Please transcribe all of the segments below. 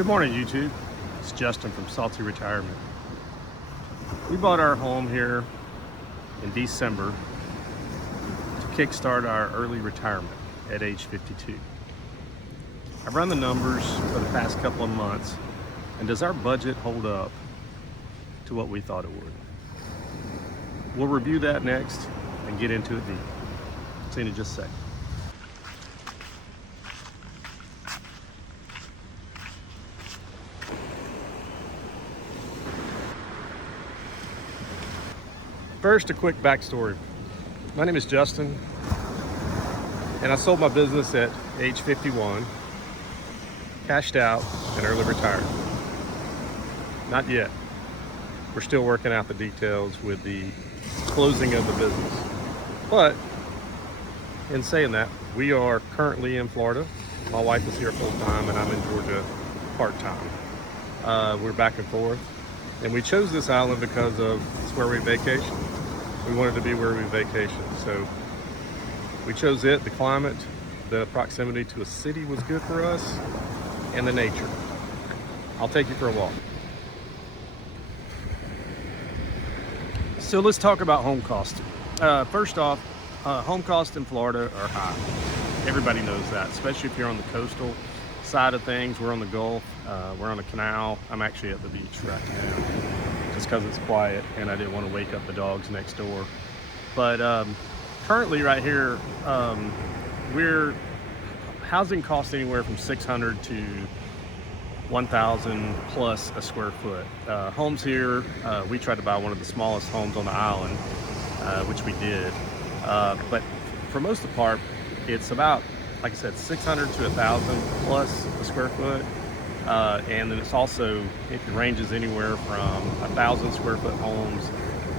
Good morning, YouTube. It's Justin from Salty Retirement. We bought our home here in December to kickstart our early retirement at age 52. I've run the numbers for the past couple of months, and does our budget hold up to what we thought it would? We'll review that next and get into it deep. See you in just a second. First, a quick backstory. My name is Justin, and I sold my business at age 51, cashed out, and early retired. Not yet. We're still working out the details with the closing of the business. But in saying that, we are currently in Florida. My wife is here full-time, and I'm in Georgia part-time. We're back and forth. And we chose this island because it's where we vacation. We wanted to be where we vacation. So we chose it, the climate, the proximity to a city was good for us, and the nature. I'll take you for a walk. So let's talk about home costs. First off, home costs in Florida are high. Everybody knows that, especially if you're on the coastal side of things. We're on the Gulf, we're on a canal. I'm actually at the beach right now just because it's quiet and I didn't want to wake up the dogs next door. But currently right here, we're housing costs anywhere from $600 to $1,000 plus a square foot. Homes here, we tried to buy one of the smallest homes on the island, which we did. But for most of the part, it's about, like I said, $600 to $1,000 plus a square foot. And then it's also, it ranges anywhere from 1,000 square foot homes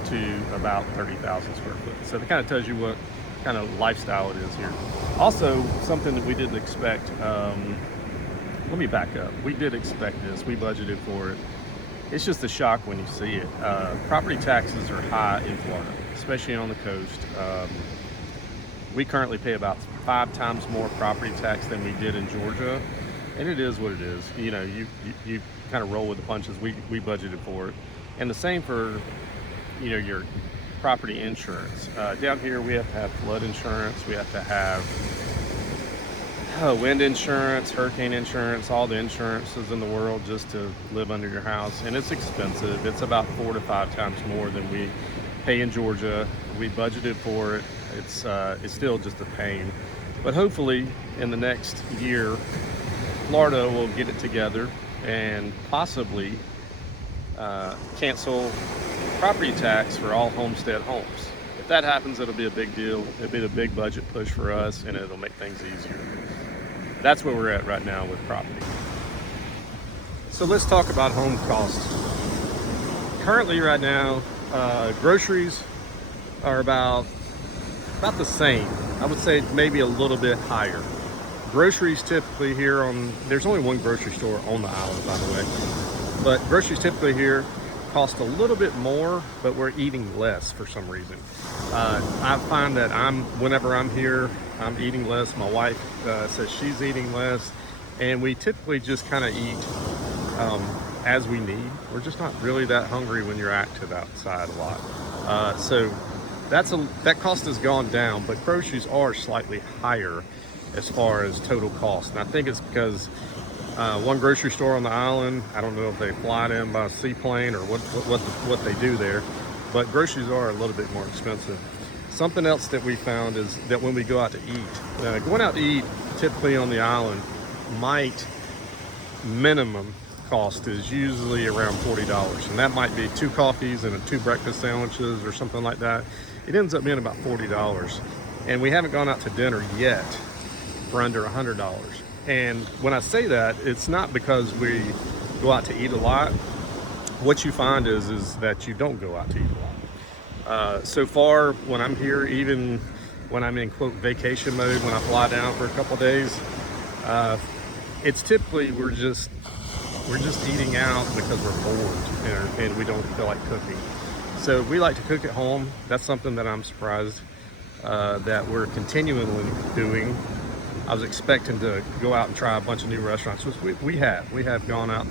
to about 30,000 square foot. So that kind of tells you what kind of lifestyle it is here. Also, something that we didn't expect, let me back up. We did expect this, we budgeted for it. It's just a shock when you see it. Property taxes are high in Florida, especially on the coast. We currently pay about 5 times more property tax than we did in Georgia. And it is what it is. You know, you kind of roll with the punches. We budgeted for it. And the same for, you know, your property insurance. Down here we have to have flood insurance. We have to have wind insurance, hurricane insurance, all the insurances in the world just to live under your house. And it's expensive. It's about 4 to 5 times more than we pay in Georgia. We budgeted for it. It's still just a pain. But hopefully in the next year, Florida will get it together and possibly cancel property tax for all homestead homes. If that happens, it'll be a big deal. It'll be a big budget push for us, and it'll make things easier. That's where we're at right now with property. So let's talk about home costs. Currently right now, groceries are about the same. I would say maybe a little bit higher. Groceries typically here there's only one grocery store on the island, by the way, but groceries typically here cost a little bit more, but we're eating less for some reason. I find that whenever I'm here, I'm eating less. My wife says she's eating less, and we typically just kind of eat as we need. We're just not really that hungry when you're active outside a lot. So that cost has gone down, but groceries are slightly higher as far as total cost. And I think it's because one grocery store on the island, I don't know if they fly them by seaplane or what they do there, but groceries are a little bit more expensive. Something else that we found is that when we go out to eat, going out to eat typically on the island minimum cost is usually around $40. And that might be 2 coffees and 2 breakfast sandwiches or something like that. It ends up being about $40. And we haven't gone out to dinner yet for under $100. And when I say that, it's not because we go out to eat a lot. What you find is that you don't go out to eat a lot. So far, when I'm here, even when I'm in quote vacation mode, when I fly down for a couple days, it's typically we're just eating out because we're bored and we don't feel like cooking. So we like to cook at home. That's something that I'm surprised that we're continually doing. I was expecting to go out and try a bunch of new restaurants, which we have gone out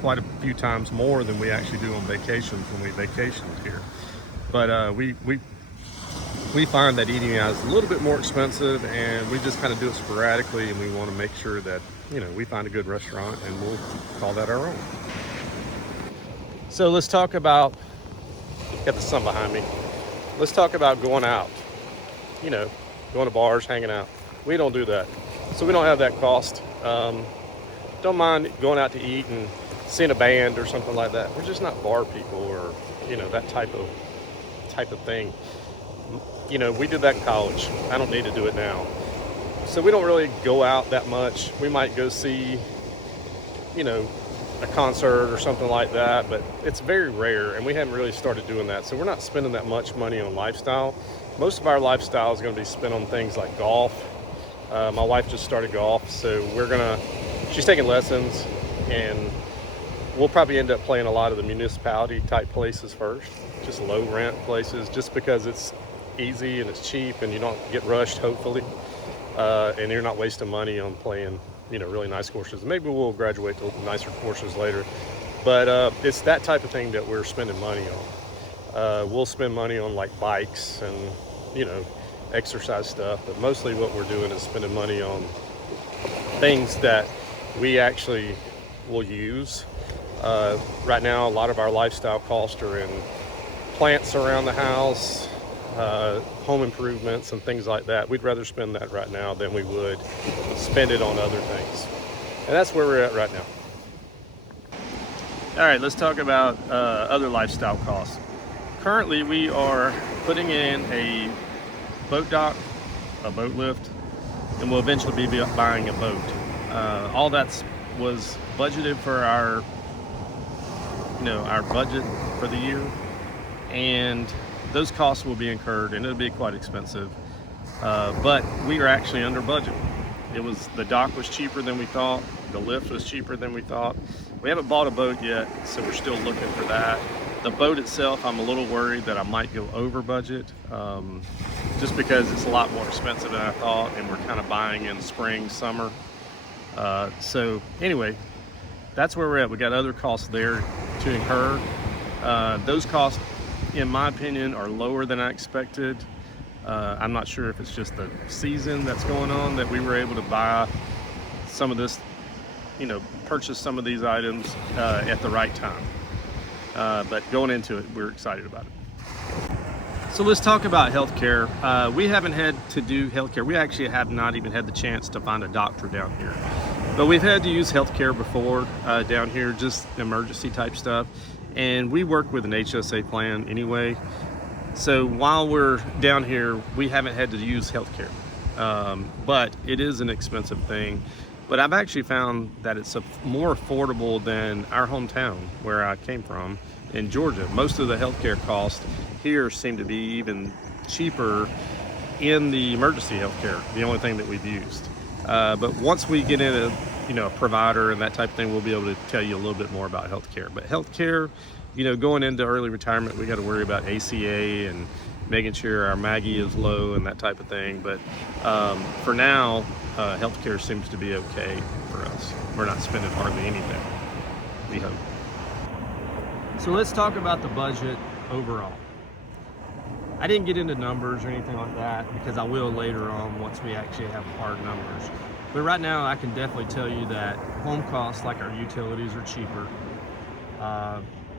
quite a few times more than we actually do on vacations when we vacationed here. But we find that eating out is a little bit more expensive, and we just kind of do it sporadically, and we want to make sure that, you know, we find a good restaurant and we'll call that our own. So let's talk about, got the sun behind me. Let's talk about going out, you know, going to bars, hanging out. We don't do that. So we don't have that cost. Don't mind going out to eat and seeing a band or something like that. We're just not bar people, or, you know, that type of thing. You know, we did that in college. I don't need to do it now. So we don't really go out that much. We might go see, you know, a concert or something like that, but it's very rare, and we haven't really started doing that. So we're not spending that much money on lifestyle. Most of our lifestyle is going to be spent on things like golf. My wife just started golf, so she's taking lessons, and we'll probably end up playing a lot of the municipality type places first, just low rent places, just because it's easy and it's cheap and you don't get rushed, hopefully, and you're not wasting money on playing, you know, really nice courses. Maybe we'll graduate to nicer courses later, but it's that type of thing that we're spending money on. We'll spend money on like bikes and, you know, exercise stuff, but mostly what we're doing is spending money on things that we actually will use. Right now, a lot of our lifestyle costs are in plants around the house, home improvements and things like that. We'd rather spend that right now than we would spend it on other things. And that's where we're at right now. All right, let's talk about other lifestyle costs. Currently, we are putting in a boat dock, a boat lift, and we'll eventually be buying a boat. All that was budgeted for our budget for the year, and those costs will be incurred, and it'll be quite expensive. But we are actually under budget. The dock was cheaper than we thought. The lift was cheaper than we thought. We haven't bought a boat yet, so we're still looking for that. The boat itself, I'm a little worried that I might go over budget, just because it's a lot more expensive than I thought, and we're kind of buying in spring, summer. So anyway, that's where we're at. We got other costs there to incur. Those costs, in my opinion, are lower than I expected. I'm not sure if it's just the season that's going on that we were able to buy some of this, you know, purchase some of these items at the right time. But going into it, we're excited about it. So let's talk about healthcare. We haven't had to do healthcare. We actually have not even had the chance to find a doctor down here. But we've had to use healthcare before down here, just emergency type stuff. And we work with an HSA plan anyway. So while we're down here, we haven't had to use healthcare. But it is an expensive thing. But I've actually found that it's more affordable than our hometown where I came from in Georgia. Most of the healthcare costs here seem to be even cheaper in the emergency healthcare, the only thing that we've used. But once we get in a provider and that type of thing, we'll be able to tell you a little bit more about healthcare. But healthcare, you know, going into early retirement, we got to worry about ACA and making sure our Maggie is low and that type of thing. But for now, healthcare seems to be okay for us. We're not spending hardly anything, we hope. So let's talk about the budget overall. I didn't get into numbers or anything like that because I will later on once we actually have hard numbers. But right now I can definitely tell you that home costs, like our utilities, are cheaper.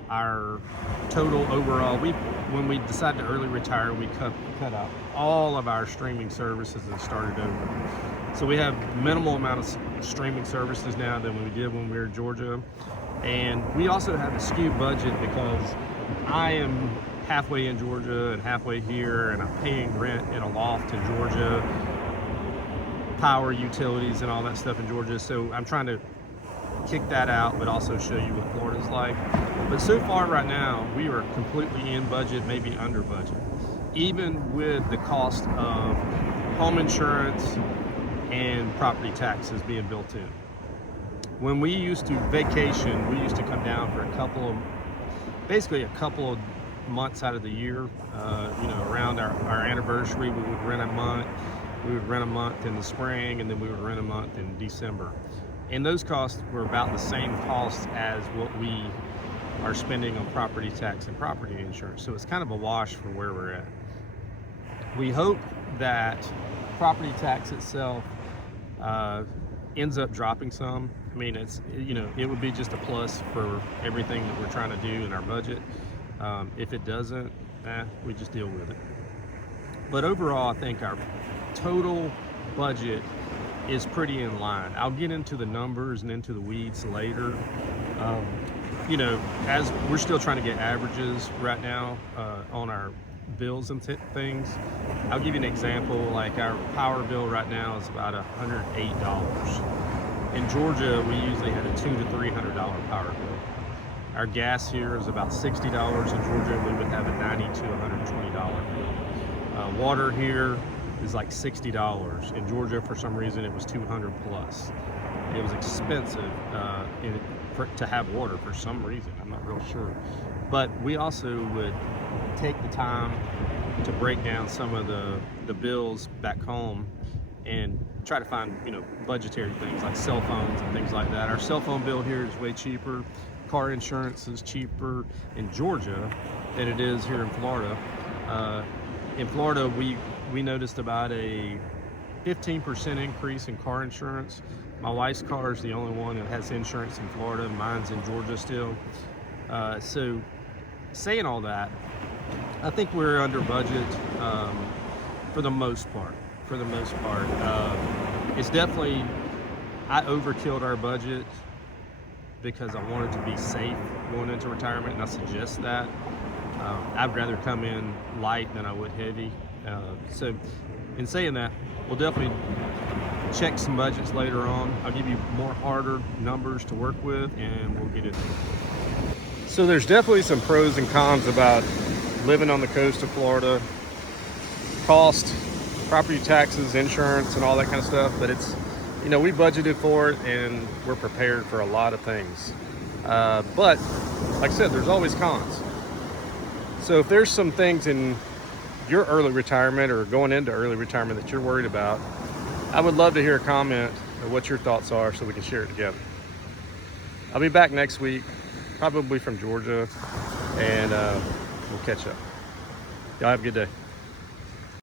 Our total overall, when we decided to early retire, we cut out all of our streaming services and started over. So we have minimal amount of streaming services now than we did when we were in Georgia. And we also have a skewed budget because I am halfway in Georgia and halfway here, and I'm paying rent in a loft in Georgia, power, utilities, and all that stuff in Georgia. So I'm trying to kick that out, but also show you what Florida's like. But so far right now, we are completely in budget, maybe under budget, even with the cost of home insurance and property taxes being built in. When we used to vacation, we used to come down for basically a couple of months out of the year. Around our anniversary, we would rent a month We would rent a month in the spring, and then we would rent a month in December. And those costs were about the same costs as what we are spending on property tax and property insurance. So it's kind of a wash for where we're at. We hope that property tax itself ends up dropping some. I mean, it would be just a plus for everything that we're trying to do in our budget. If it doesn't, we just deal with it. But overall, I think our total budget is pretty in line. I'll get into the numbers and into the weeds later. As we're still trying to get averages right now on our bills and things. I'll give you an example. Like our power bill right now is about $108. In Georgia, we usually had a $200 to $300 power bill. Our gas here is about $60. In Georgia, we would have a $90 to $120 bill. Water here is like $60. In Georgia, for some reason, it was $200 plus. It was expensive to have water for some reason. I'm not real sure. But we also would take the time to break down some of the bills back home and try to find budgetary things like cell phones and things like that. Our cell phone bill here is way cheaper. Car insurance is cheaper in Georgia than it is here in Florida. In Florida, we noticed about a 15% increase in car insurance. My wife's car is the only one that has insurance in Florida. Mine's in Georgia still. So saying all that, I think we're under budget for the most part. It's definitely, I overkilled our budget because I wanted to be safe going into retirement, and I suggest that. I'd rather come in light than I would heavy. So in saying that, we'll definitely check some budgets later on. I'll give you more harder numbers to work with, and we'll get it there. So there's definitely some pros and cons about living on the coast of Florida. Cost, property taxes, insurance, and all that kind of stuff, but it's, we budgeted for it and we're prepared for a lot of things. But like I said, there's always cons. So if there's some things in your early retirement or going into early retirement that you're worried about, I would love to hear a comment of what your thoughts are so we can share it together. I'll be back next week, probably from Georgia, and we'll catch up. Y'all have a good day.